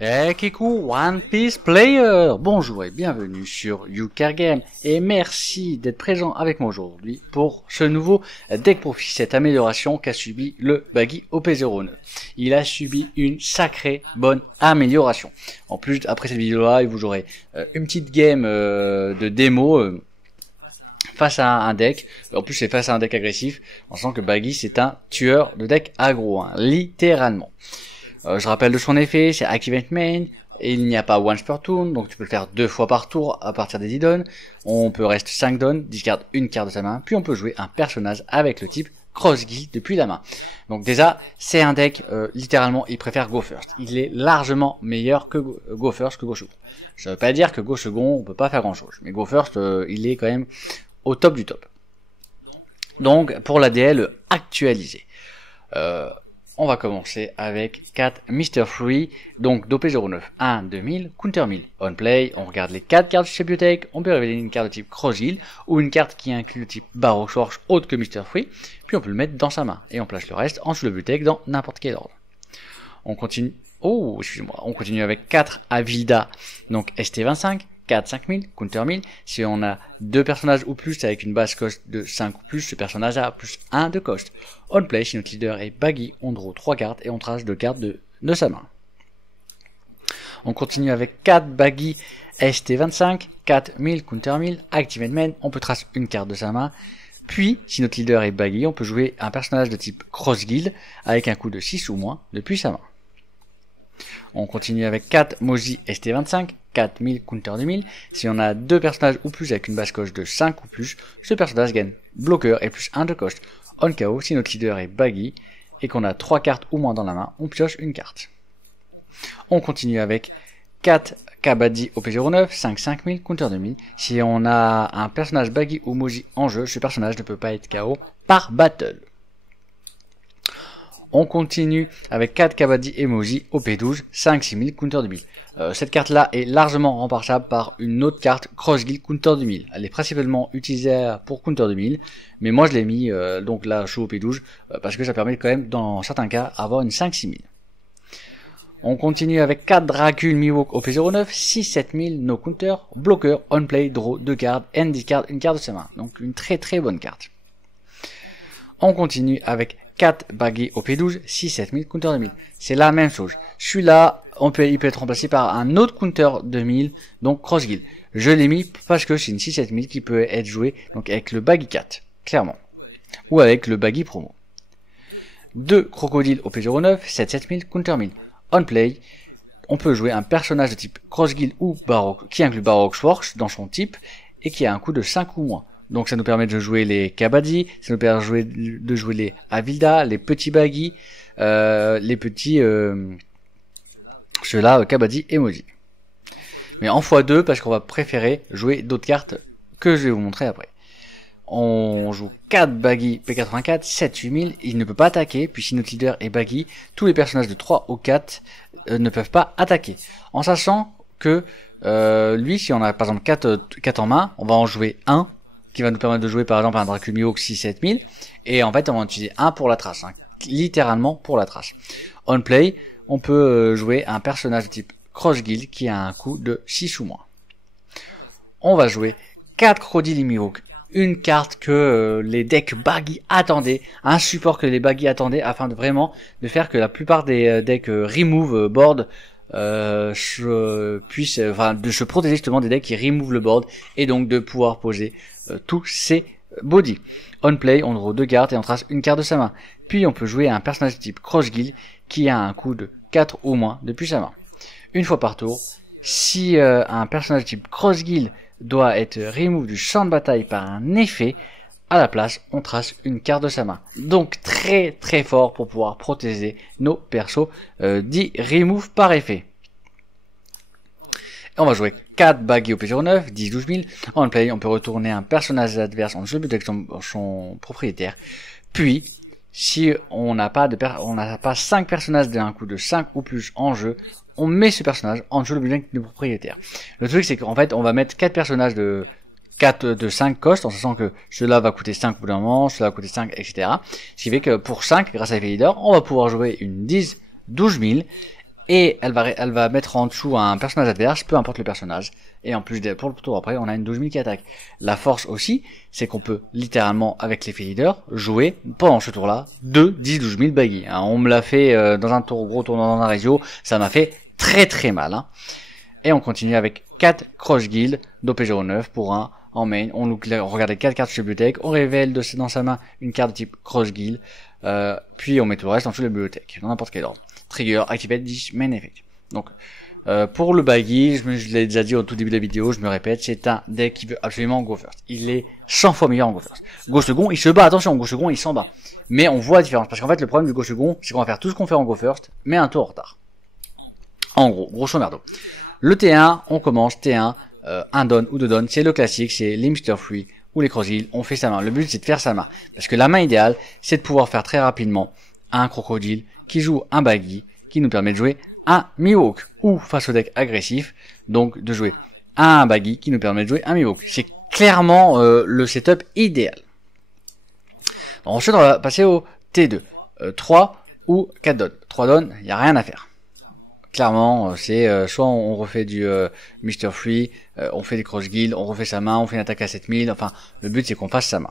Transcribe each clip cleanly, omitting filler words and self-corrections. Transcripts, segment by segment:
Hey Kikou, One Piece Player. Bonjour et bienvenue sur YouCare Game et merci d'être présent avec moi aujourd'hui pour ce nouveau deck profit, cette amélioration qu'a subi le Baggy OP09. Il a subi une sacrée bonne amélioration. En plus, après cette vidéo là, vous aurez une petite game de démo face à un deck. En plus c'est face à un deck agressif. On sent que Baggy c'est un tueur de deck aggro, hein, littéralement. Je rappelle de son effet, c'est Activate Main, et il n'y a pas once per turn, donc tu peux le faire 2 fois par tour à partir des 10 dons. On peut rester 5 dons, discard une carte de sa main, puis on peut jouer un personnage avec le type Cross Guild depuis la main. Donc déjà, c'est un deck, littéralement, il préfère Go First. Il est largement meilleur que Go First que Go Second. Ça veut pas dire que Go Second, on peut pas faire grand chose, mais Go First, il est quand même au top du top. Donc, pour la DL actualisée. On va commencer avec 4 Mr. Free, donc d'OP09, 1, 2000, Counter 1000. On play, on regarde les 4 cartes de bibliothèque, on peut révéler une carte de type Cross Guild, ou une carte qui inclut le type Baroque Forge autre que Mr. Free, puis on peut le mettre dans sa main, et on place le reste en dessous de la bibliothèque dans n'importe quel ordre. On continue, on continue avec 4 Avilda, donc ST25, 4 5000, Counter 1000. Si on a 2 personnages ou plus avec une base cost de 5 ou plus, ce personnage a plus 1 de cost. On play, si notre leader est Baggy, on draw 3 cartes et on trace 2 cartes de sa main. On continue avec 4 Baggy ST25, 4000, Counter 1000, Activate Main, on peut tracer une carte de sa main. Puis, si notre leader est Baggy, on peut jouer un personnage de type Cross Guild avec un coût de 6 ou moins depuis sa main. On continue avec 4 Mozi ST25, 4000, Counter 2000. Si on a 2 personnages ou plus avec une base cost de 5 ou plus, ce personnage gagne bloqueur et plus 1 de cost. On KO, si notre leader est Baggy et qu'on a 3 cartes ou moins dans la main, on pioche une carte. On continue avec 4 Kabaddi OP09, 5 5000, Counter 2000. Si on a un personnage Baggy ou Mozi en jeu, ce personnage ne peut pas être KO par battle. On continue avec 4 Kabaddi et Mozi OP12, 5 6000, Counter 2000. Cette carte là est largement remplaçable par une autre carte Cross Guild Counter 2000. Elle est principalement utilisée pour Counter 2000, mais moi je l'ai mis donc là je suis OP12 parce que ça permet quand même dans certains cas avoir une 5 6000. On continue avec 4 Dracul Mihawk OP09, 6 7000, no counter, bloqueur, on play, draw 2 cartes, and discard une carte de sa main. Donc une très bonne carte. On continue avec 4 Baggy OP12, 6 7000, counter 2000. C'est la même chose. Celui-là, il peut être remplacé par un autre counter 2000, donc Cross Guild. Je l'ai mis parce que c'est une 6 7000 qui peut être jouée donc avec le Baggy 4, clairement. Ou avec le Baggy promo. 2 Crocodile OP09, 7 7000, counter 1000. On play, on peut jouer un personnage de type Cross Guild ou Baroque qui inclut Baroque Force dans son type et qui a un coût de 5 ou moins. Donc ça nous permet de jouer les Kabaddi, ça nous permet de jouer les Avilda, les petits Baggy, les petits ceux-là Kabaddi et Mozi. Mais en x2 parce qu'on va préférer jouer d'autres cartes que je vais vous montrer après. On joue 4 Baggy P84, 7 8000, il ne peut pas attaquer, puis si notre leader est Baggy, tous les personnages de 3 ou 4 ne peuvent pas attaquer. En sachant que lui, si on a par exemple 4 en main, on va en jouer un qui va nous permettre de jouer par exemple un Dracul Mihawk 6-7000 et en fait on va en utiliser un pour la trace, hein, littéralement pour la trace. On play, on peut jouer un personnage de type Cross Guild qui a un coût de 6 ou moins. On va jouer 4 Crocodile Mihawk, une carte que les decks Baggy attendaient, un support que les Baggy attendaient afin de vraiment de faire que la plupart des decks remove board de se protéger justement des decks qui remove le board et donc de pouvoir poser tous ces bodies. On play, on draw 2 cartes et on trace une carte de sa main. Puis on peut jouer un personnage de type Cross Guild qui a un coût de 4 ou moins depuis sa main. Une fois par tour, si un personnage de type Cross Guild doit être remove du champ de bataille par un effet, à la place, on trace une carte de sa main. Donc très fort pour pouvoir protéger nos persos dits remove par effet. On va jouer 4 Baggy OP09, 10-12 000. En play, on peut retourner un personnage adverse en jeu avec son propriétaire. Puis, si on n'a pas 5 personnages d'un coup de 5 ou plus en jeu, on met ce personnage en jeu le budget du propriétaire. Le truc c'est qu'en fait on va mettre 4 personnages de 5 cost, en sachant que cela va coûter 5 au bout d'un moment, cela va coûter 5, etc. Ce qui fait que pour 5, grâce à Leader, on va pouvoir jouer une 10, 12 000 et elle va mettre en dessous un personnage adverse, peu importe le personnage. Et en plus, pour le tour après, on a une 12 000 qui attaque. La force aussi, c'est qu'on peut littéralement, avec l'effet leader, jouer pendant ce tour-là 10-12 000 baggy. Hein, on me l'a fait dans un gros tournoi dans un réseau, ça m'a fait très mal. Hein. Et on continue avec 4 Cross Guild d'OP09 pour un en main. On regarde les 4 cartes sur la bibliothèque, on révèle dans sa main une carte de type Cross Guild, puis on met tout le reste en dessous de la bibliothèque, dans n'importe quel ordre. Trigger, activate 10 main effect. Donc, pour le baggy, je l'ai déjà dit au tout début de la vidéo, je me répète, c'est un deck qui veut absolument go first. Il est 100 fois meilleur en go first. Go second, il se bat, attention, en go second, il s'en bat. Mais on voit la différence, parce qu'en fait, le problème du go second, c'est qu'on va faire tout ce qu'on fait en go first, mais un tour en retard. En gros, grosso merdo. Le T1, on commence, T1, un don ou deux dons, c'est le classique, c'est les Mr. Free ou les Cross Guild, on fait sa main. Le but, c'est de faire sa main. Parce que la main idéale, c'est de pouvoir faire très rapidement un crocodile qui joue un baggy, qui nous permet de jouer un Mihawk, ou face au deck agressif, donc de jouer un baggy qui nous permet de jouer un Mihawk. C'est clairement le setup idéal. Ensuite, on va passer au T2. 3 ou 4 dons. 3 dons, il n'y a rien à faire. Clairement, c'est soit on refait du Mr. Free, on fait des Cross Guild, on refait sa main, on fait une attaque à 7000, enfin, le but c'est qu'on fasse sa main.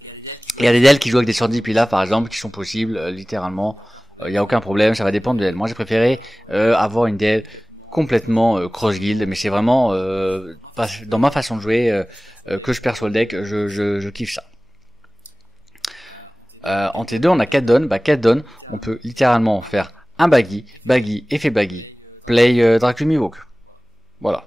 Il y a des DL qui jouent avec des sorties là par exemple, qui sont possibles, littéralement, il n'y a aucun problème, ça va dépendre de DL. Moi j'ai préféré avoir une DL complètement Cross Guild, mais c'est vraiment dans ma façon de jouer que je perçois le deck, je kiffe ça. En T2 on a 4 dons, 4 dons, on peut littéralement faire un baggy, effet baggy, play Dracul Mihawk. Voilà.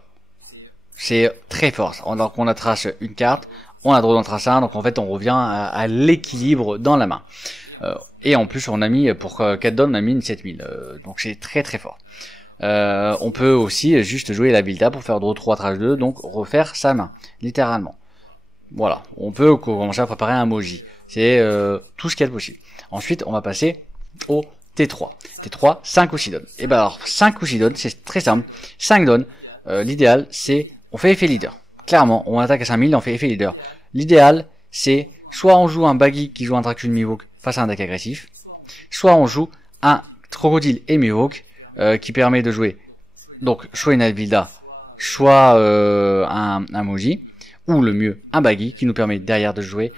C'est très fort. Donc on a trace une carte, on a droit d'en tracer un, donc en fait on revient à l'équilibre dans la main. Et en plus on a mis, pour 4 dons, on a mis une 7000. Donc c'est très fort. On peut aussi juste jouer la Vilta pour faire draw 3 trash 2, donc refaire sa main, littéralement. Voilà. On peut commencer à préparer un Moji. C'est tout ce qu'il y a de possible. Ensuite on va passer au T3. T3, 5 ou 6 dons. Et ben alors, 5 ou 6 dons, c'est très simple. 5 dons, l'idéal, c'est, on fait effet leader. Clairement, on attaque à 5000, on fait effet leader. L'idéal, c'est, soit on joue un baggy qui joue un Dracul Mihawk face à un deck agressif, soit on joue un Crocodile et Mihawk, qui permet de jouer, donc, soit une Alvilda, soit un Moji, ou le mieux, un baggy qui nous permet derrière de jouer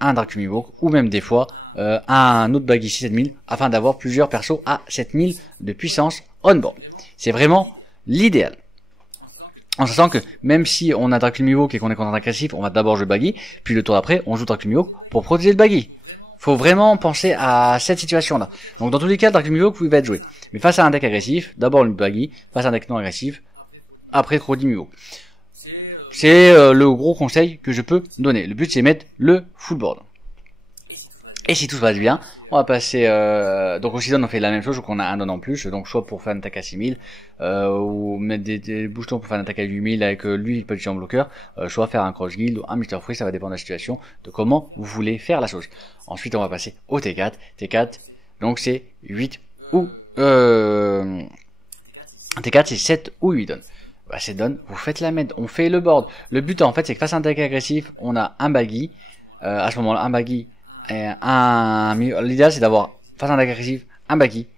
un Dracul Mihawk, ou même des fois un autre baggy 7000, afin d'avoir plusieurs persos à 7000 de puissance on-board. C'est vraiment l'idéal. En sachant que même si on a Dracul Mihawk et qu'on est contre un agressif, on va d'abord jouer baggy, puis le tour d'après, on joue Dracul Mihawk pour protéger le baggy. Faut vraiment penser à cette situation-là. Donc dans tous les cas, Dracul Mihawk va être joué. Mais face à un deck agressif, d'abord le baggy, face à un deck non agressif, après Crocodile Mihawk. C'est le gros conseil que je peux donner. Le but c'est mettre le full board. Et si tout se passe bien, on va passer, donc au season on fait la même chose, donc on a un don en plus, donc soit pour faire une attaque à 6000, ou mettre des boostons pour faire une attaque à 8000 avec lui il peut être en bloqueur, soit faire un Cross Guild ou un Mr. Free, ça va dépendre de la situation, de comment vous voulez faire la chose. Ensuite on va passer au T4, donc c'est 8 ou, T4 c'est 7 ou 8 dons. Bah, c'est done, vous faites la main, on fait le board. Le but en fait c'est que face à un deck agressif, on a un baggy, à ce moment là un baggy, l'idéal c'est d'avoir face à un deck agressif, un baggy,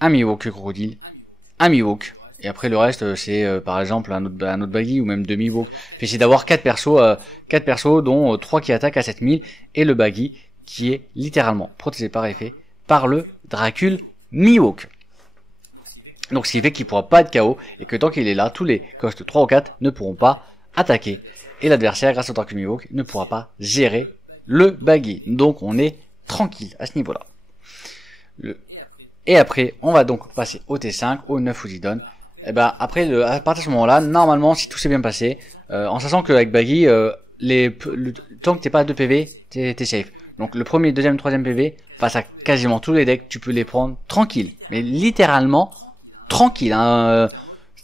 un Mihawk crocodile, un Mihawk, et après le reste c'est par exemple un autre baggy ou même deux Mihawk. C'est d'avoir 4 persos dont 3 qui attaquent à 7000 et le baggy qui est littéralement protégé par effet par le Dracul Mihawk. Donc ce qui fait qu'il ne pourra pas être KO et que tant qu'il est là, tous les cost 3 ou 4 ne pourront pas attaquer. Et l'adversaire, grâce au Dracul Mihawk, ne pourra pas gérer le baggy. Donc on est tranquille à ce niveau-là. Et après, on va donc passer au T5, au 9 ou 10 dons. Et ben après, à partir de ce moment-là, normalement, si tout s'est bien passé, en sachant qu'avec baggy, tant que t'es pas à 2 PV, t'es safe. Donc le premier, deuxième, troisième PV, face à quasiment tous les decks, tu peux les prendre tranquille. Mais littéralement, tranquille. Hein,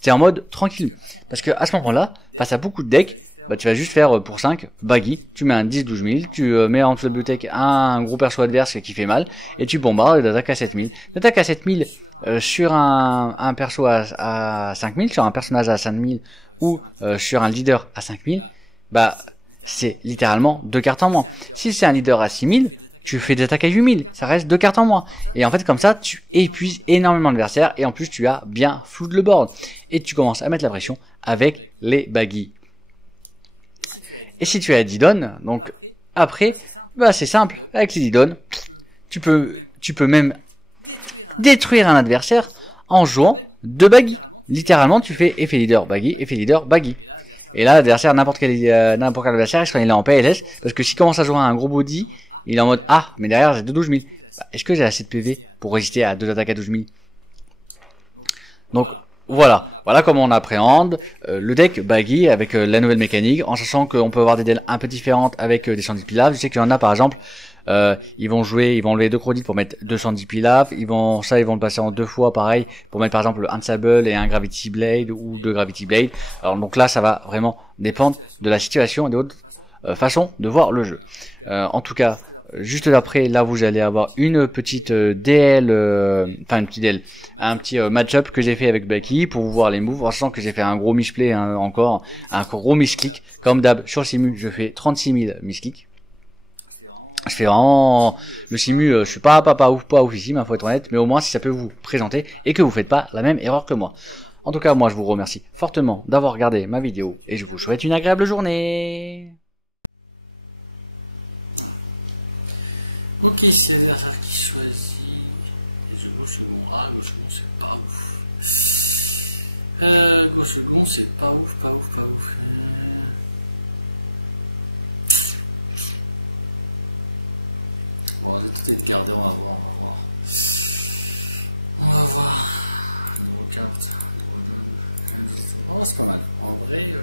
t'es en mode tranquille. Parce que à ce moment-là, face à beaucoup de decks, bah, tu vas juste faire pour 5, baggy, tu mets un 10-12 000, tu mets en dessous de la bibliothèque un gros perso adverse qui fait mal, et tu bombardes d'attaque à 7000. L'attaque à 7000 sur un perso à 5000, sur un personnage à 5000, ou sur un leader à 5000, bah c'est littéralement 2 cartes en moins. Si c'est un leader à 6000, tu fais des attaques à 8000, ça reste 2 cartes en moins. Et en fait, comme ça, tu épuises énormément l'adversaire et en plus, tu as bien flood le board. Et tu commences à mettre la pression avec les baggy. Et si tu as 10 dons, donc après, bah c'est simple, avec les 10 dons, tu peux même détruire un adversaire en jouant 2 baggy. Littéralement, tu fais effet leader baggy, effet leader baggy. Et là, l'adversaire, n'importe quel adversaire, quand il est en PLS, parce que s'il commence à jouer un gros body, il est en mode ah, mais derrière j'ai 12 000. Bah, est-ce que j'ai assez de PV pour résister à 2 attaques à 12 000? Donc voilà comment on appréhende le deck baggy avec la nouvelle mécanique, en sachant qu'on peut avoir des decks un peu différentes avec des 110 pilaf. Je sais qu'il y en a par exemple. Ils vont enlever 2 credits pour mettre 210 pilaf, ils vont le passer en 2 fois pareil, pour mettre par exemple un Sable et un Gravity Blade, ou 2 Gravity Blade. Alors donc là ça va vraiment dépendre de la situation et d'autres façons de voir le jeu. En tout cas, juste après, là vous allez avoir une petite DL, un petit match-up que j'ai fait avec Becky pour vous voir les moves, en sachant que j'ai fait un gros misplay encore, un gros misclick, comme d'hab sur le simu, je fais 36 000 misclicks. Je fais vraiment le simu, je suis pas oufissime, hein, faut être honnête, mais au moins si ça peut vous présenter et que vous faites pas la même erreur que moi. En tout cas, moi je vous remercie fortement d'avoir regardé ma vidéo et je vous souhaite une agréable journée. Ok, c'est l'adversaire qui choisit. Et je gauche second. Ah, gauche second, c'est pas ouf. Gauche second, c'est pas ouf. Bon, j'ai tenté de garder, on va voir. Nouveau carte. Oh, c'est pas mal. En vrai,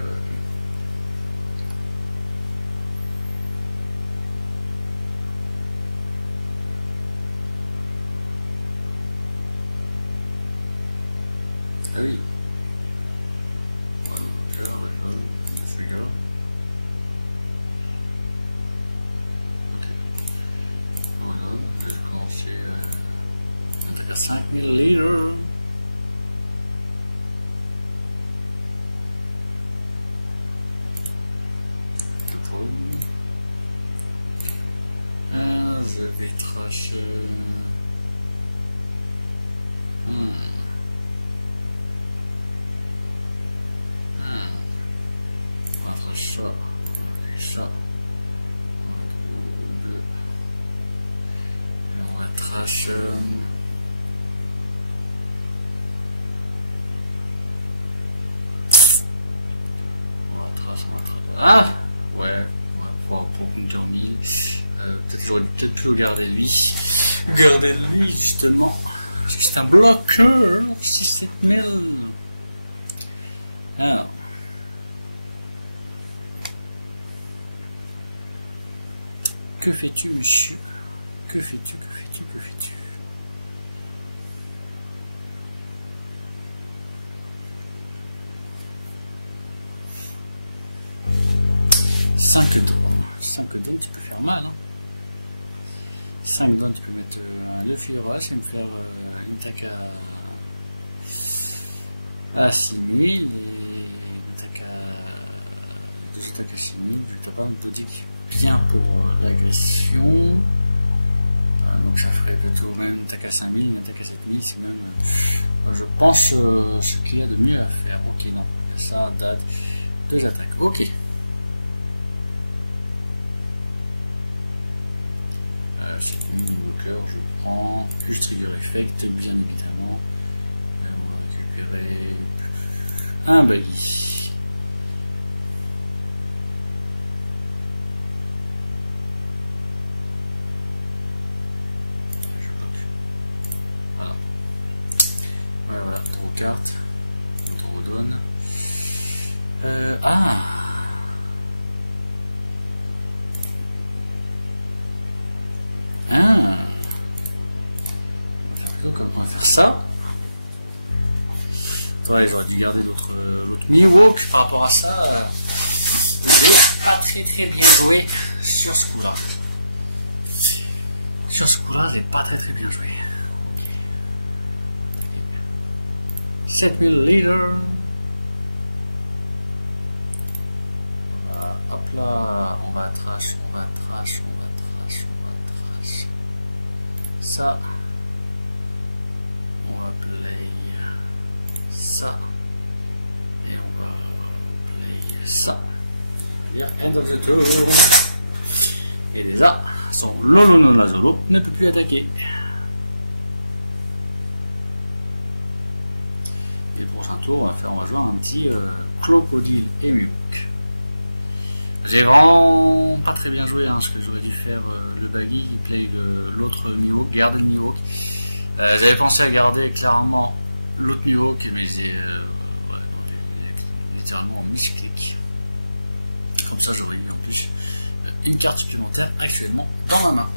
ah oui. Voilà, trigger. Ok. Voilà, je vais commencer à attaquer 5000 litres. Je vais trash. On va trash ça. On va appeler ça. On va trouver 2. Et on va trash. On va trash. Ah! Ouais. Pour counter 1000. Peut-être j'aurais peut-être pu le garder lui. Justement. Parce que c'est un bloqueur. 6-7000. Alors. Que fais-tu, monsieur? Que fais-tu? 5 dons. 5 dons, tu peux faire mal. Hein. 5 dons, tu peux mettre un 2 rush et me faire une attaque à 6000 et une attaque à 2 attaques à 6000. Vu que tu n'as pas un bodique bien pour l'agression. Donc ça ferait plutôt même une attaque à 5000, une attaque à 7000. C'est même, je pense, ce qu'il y a de mieux à faire. Ok, non. Il y a ça, date, 2 attaques. Ok. 7000 invoqueurs, je prends, plus trigger effect, bien évidemment. Et on va récupérer un baggy. Je bloque. Voilà. Ouais, voilà, draw carte. On te redonne. On va faire ça. Ouais, j'aurais dû garder l'autre Miwok par rapport à ça. J'ai pas très bien joué sur ce coup-là. J'ai pas très bien joué. Ok. 7000 litres. On va hop là, on va trash. Ça, on va play ça, et on va play ça. C'est-à-dire end of the tour. Et déjà, son Lolonolazolo ne peut plus attaquer. Et le prochain tour, on va jouer un petit Crocodile et Mihawk. J'ai vraiment pas très bien joué, hein, parce que j'aurais dû faire le baggy, play l'autre Mihawk, garder le Mihawk. J'avais pensé à garder clairement l'autre Mihawk, mais j'ai littéralement misclick. Comme ça, j'aurais eu en plus une carte supplémentaire actuellement dans ma main.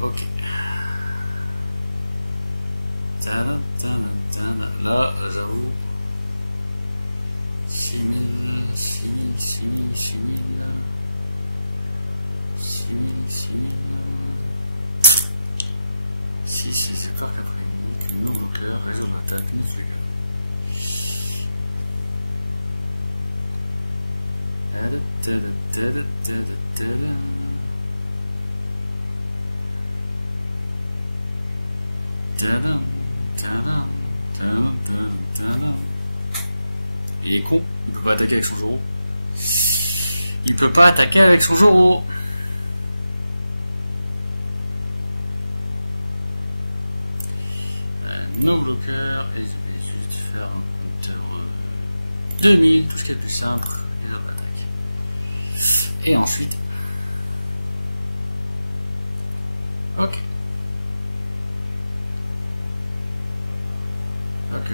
Ok. Là, j'avoue. 6000. Si, j'ai peur qu'après une que nos bloqueurs résolvent l'attaque, nous fliggers. Il est con, il peut pas attaquer avec son Zoro. Il peut pas attaquer avec son Zoro. No bloqueur, et je vais juste faire un counter 2000, tout ce qui est le plus simple, et hop, attaque. Et ensuite. Ok. Ok.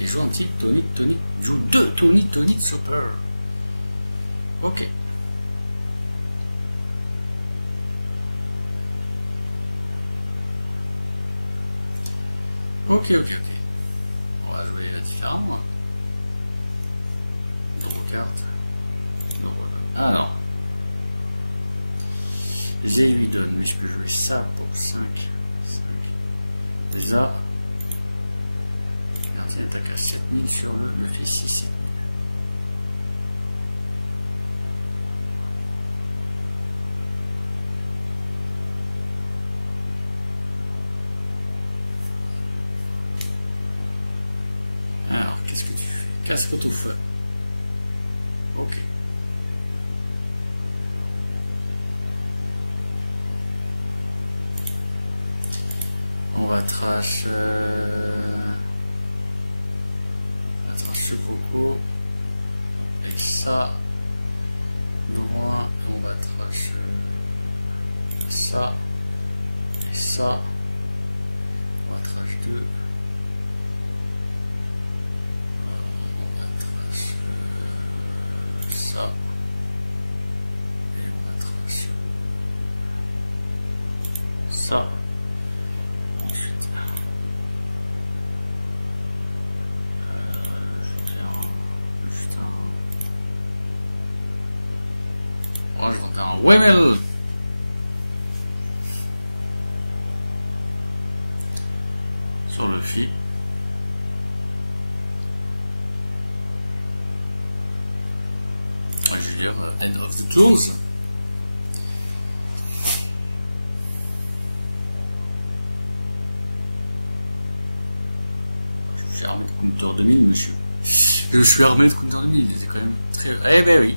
Il joue un petit tonic. Il joue deux tonic super. Ok. Ok. On va jouer différemment. Double carte. Alors. J'ai lui donne, mais je peux jouer ça pour 5. Déjà. Il attaque à 7000 sur le fait 6 7000. Alors, qu'est-ce que tu fais? Casque au feu. Ok. On va trash. Ce coco avec ça droit, et on va trash ça et ça, on va trash 2, on va trash ça et on va trash ça. Ensuite oh, je vais tenter un Wemel. Sur le fi. Je veux dire, end of the turns. Je suis armé de counter 2000, monsieur. Je suis armé de counter 2000, c'est quand même très... Eh ben oui.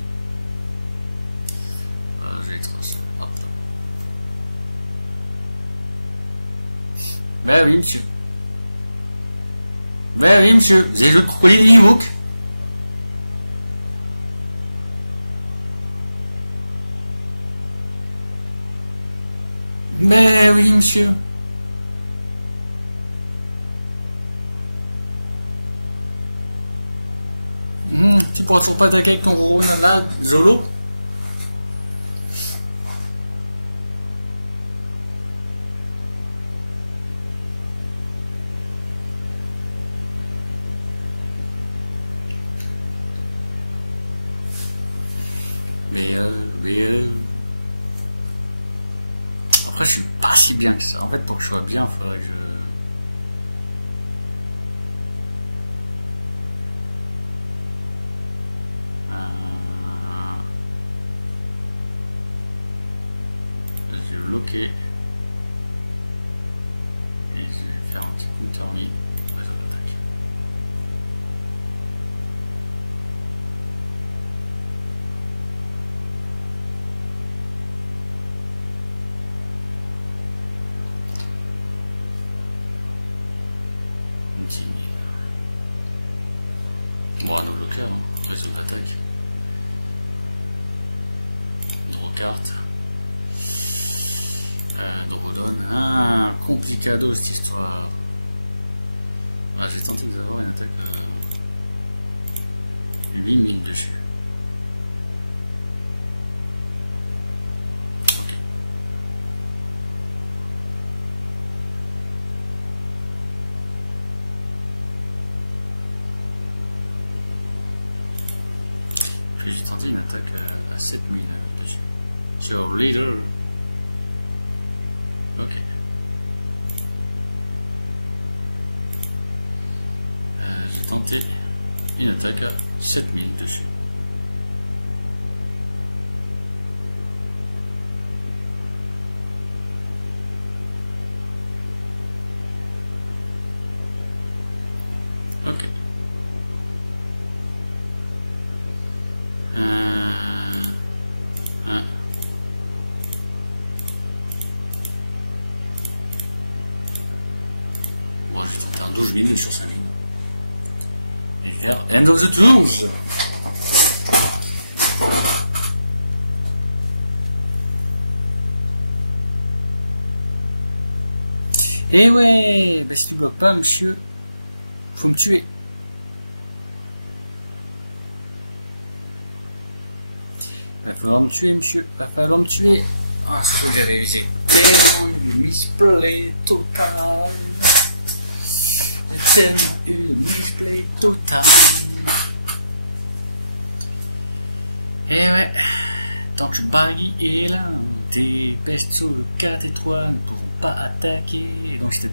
J'ai tracé. Hop. Ben oui, monsieur. Ben oui, monsieur. Vous avez joué le crocodile et Mihawk. Ben oui, monsieur. Tu pourras toujours pas attaquer avec ton Ronana Zolo. Mais après, je suis pas si bien que ça. En fait, pour que je sois bien, il faudrait que je vais bloquer. Et je vais faire un petit counter réseau d'attaque. Bon, un bloqueur, hein. Réseau d'attaque. Draw carte. Draw down. Ah, complicado cette histoire. Ah, j'ai tenté d'avoir une attaque 8000 dessus. Ok. Puis j'ai tenté une attaque à 7000 dessus. Sur leader. Ok. J'ai tenté une attaque à 7000 dessus. Ok. Bon, j'ai tenté un 12 000 sur 5000. Et faire End of the Tools. Eh ouais, bah si tu bloques pas, monsieur, faut me tuer. Va falloir me tuer, monsieur. Va falloir me tuer. Ah, c'est ce que j'ai réalisé. Tellement eu misplay total. J'ai tellement eu de misplay total. Eh ouais. Tant que Bargy est là, tes bestes sur le 4 et 3 ne pourront pas attaquer. Et donc si t'as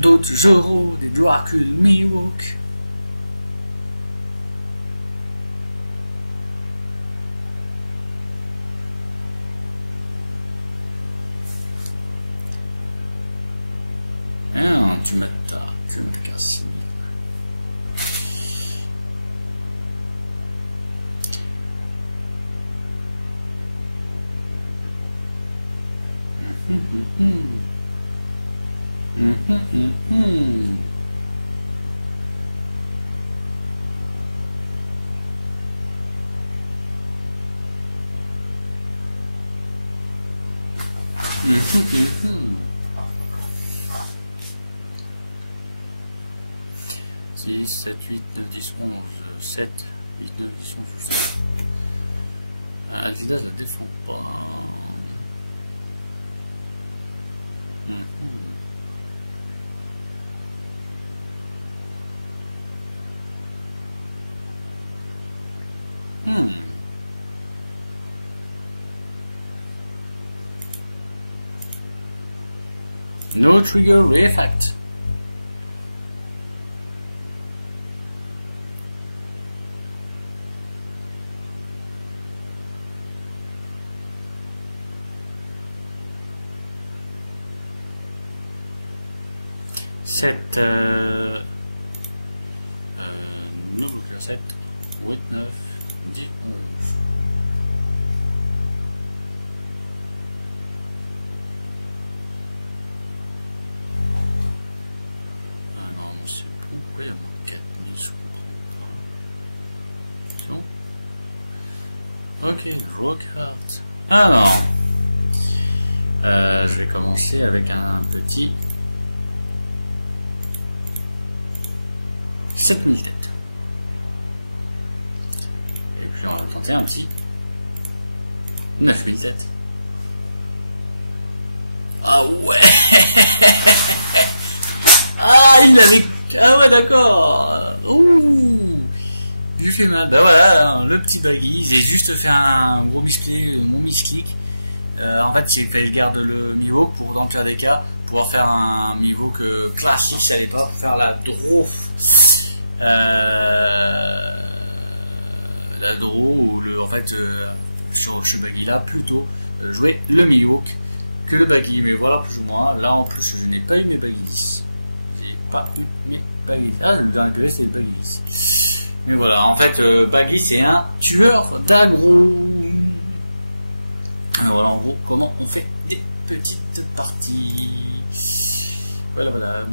d'autres Zoro, des Dracul Mihawk. Ah, tu m'attaques à 6000. Six, 7, 8, 9, 10, 11, 7, 8, 9, 10, 11, 7. Alvidas la défend pas. No trigger effect. Sept, no bloqueur 7, 8, 9, 10, 11. Ah non, c'est bon. Pourquoi il y a moins 4000, je comprends pas. Ok, rock heart. Alors, je vais commencer avec un petit 7000 têtes. Et puis on va tenter un petit 9000 têtes. Ah ouais. Ah il avait... Ah ouais d'accord. Ouh. J'ai fait mal. Bah voilà, le petit baggy. J'ai juste fait un gros misclick, mon misclick. En fait, j'ai fait, je garde le Mihawk pour, dans le pire des cas, pouvoir faire un Mihawk classique, ça allait pas, pour faire la draw. La draw, ou le, en fait, sur ce baggy là, plutôt jouer le Mihawk que le baggy. Mais voilà, plus ou moins. Là, en plus, je n'ai pas eu mes baggy 10. J'ai pas eu mes baggy 10. Ah, le dernier PV, c'était le baggy 10. Mais voilà, en fait, baggy, c'est un tueur d'aggro. Voilà en gros comment on fait des petites parties. Voilà.